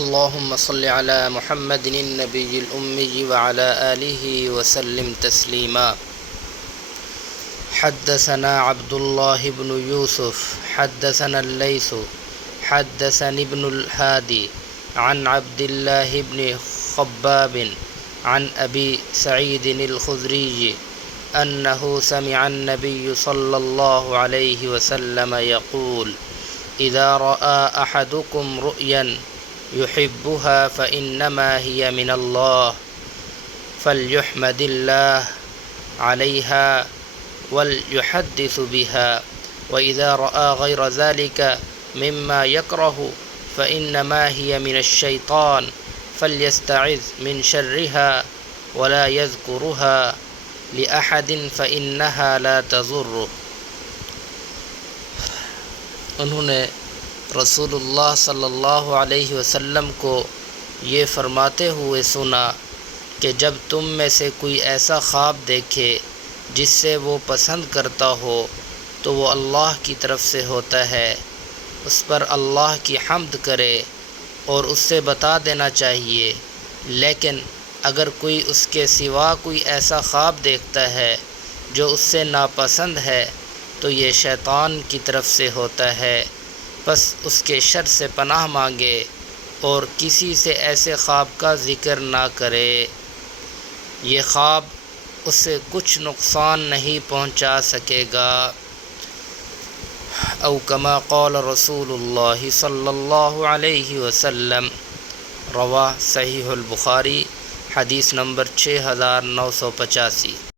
اللهم صل على محمد النبي الأمي وعلى آله وسلم تسليما. حدثنا عبد الله بن يوسف حدثنا الليث حدثني ابن الهادي عن عبد الله بن خباب عن أبي سعيد الخدري أنه سمع النبي صلى الله عليه وسلم يقول: إذا رأى أحدكم رؤيا يحبها فإنما هي من الله فليحمد الله عليها وليحدث بها، وإذا رأى غير ذلك مما يكره فإنما هي من الشيطان فليستعذ من شرها ولا يذكرها لأحد فإنها لا تضره. انہوں نے رسول اللہ صلی اللہ علیہ وسلم کو یہ فرماتے ہوئے سنا کہ جب تم میں سے کوئی ایسا خواب دیکھے جس سے وہ پسند کرتا ہو تو وہ اللہ کی طرف سے ہوتا ہے، اس پر اللہ کی حمد کرے اور اس سے بتا دینا چاہیے، لیکن اگر کوئی اس کے سوا کوئی ایسا خواب دیکھتا ہے جو اس سے ناپسند ہے تو یہ شیطان کی طرف سے ہوتا ہے، بس اس کے شر سے پناہ مانگے اور کسی سے ایسے خواب کا ذکر نہ کرے، یہ خواب اسے کچھ نقصان نہیں پہنچا سکے گا. او کما قال رسول اللہ صلی اللہ علیہ وسلم. رواہ صحیح البخاری، حدیث نمبر 6985.